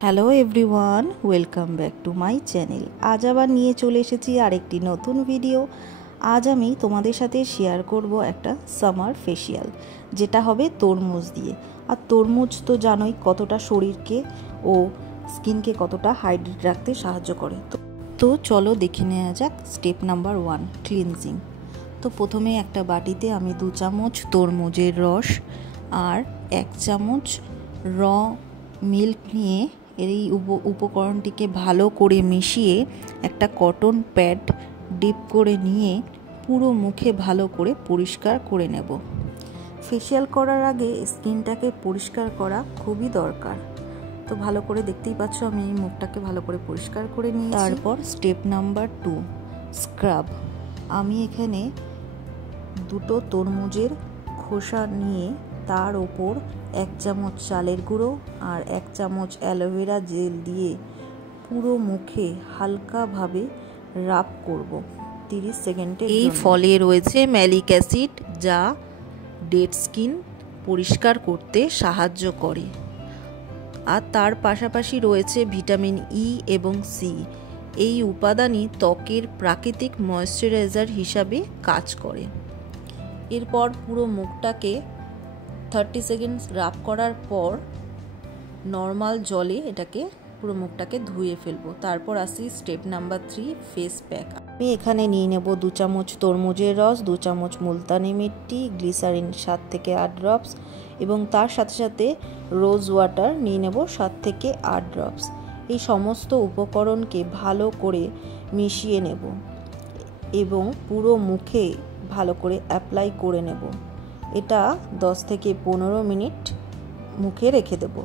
Hello everyone, welcome back to my channel. আজ আবার নিয়ে চলে এসেছি আরেকটি নতুন ভিডিও। আজ আমি তোমাদের সাথে শেয়ার করব একটা সামার ফেসিয়াল, যেটা হবে তরমুজ দিয়ে। আর তরমুজ তো জানোই কতটা শরীরকে ও স্কিনকে কতটা হাইড্রেট রাখতে সাহায্য করে। তো চলো দেখে নেওয়া যাক স্টেপ নাম্বার 1, ক্লিনজিং। তো প্রথমে একটা বাটিতে আমি 2 চামচ তরমুজের রস আর 1 চামচ র মিল্ক নিয়ে এই উপকরণটিকে ভালো করে মিশিয়ে একটা কটন প্যাড ডিপ করে নিয়ে পুরো মুখে ভালো করে পরিষ্কার করে নেব। ফেসিয়াল করার আগে স্কিনটাকে পরিষ্কার করা খুবই দরকার। তো ভালো করে দেখতেই পাচ্ছ আমি এই মুখটাকে ভালো করে পরিষ্কার করে নিয়েছি। তারপর স্টেপ নাম্বার 2, স্ক্রাব। আমি এখানে 2টো তরমুজের খোসা নিয়ে তার ওপর 1 চামচ চালের গুঁড়ো আর 1 চামচ অ্যালোভেরা জেল দিয়ে পুরো মুখে হালকাভাবে রাব করব 30 সেকেন্ডের জন্য। এই ফলে রয়েছে ম্যালিক অ্যাসিড, যা ডেড স্কিন পরিষ্কার করতে সাহায্য করে। আর তার পাশাপাশি রয়েছে ভিটামিন ই এবং সি। এই উপাদানই ত্বকের প্রাকৃতিক ময়েশ্চারাইজার হিসাবে কাজ করে। এরপর পুরো মুখটাকে 30 সেকেন্ডস রাব করার পর নর্মাল জলে এটাকে পুরো মুখটাকে ধুয়ে ফেলবো। তারপর আসি স্টেপ নাম্বার 3, ফেস প্যাক। আমি এখানে নিয়ে নেব 2 চামচ তরমুজের রস, 2 চামচ মুলতানি মিট্টি, গ্লিসারিন 7 থেকে 8 ড্রপস এবং তার সাথে সাথে রোজ ওয়াটার নিয়ে নেব 7 থেকে 8 ড্রপস। এই সমস্ত উপকরণকে ভালো করে মিশিয়ে নেব এবং পুরো মুখে ভালো করে অ্যাপ্লাই করে নেব। এটা 10 থেকে 15 মিনিট মুখে রেখে দেব।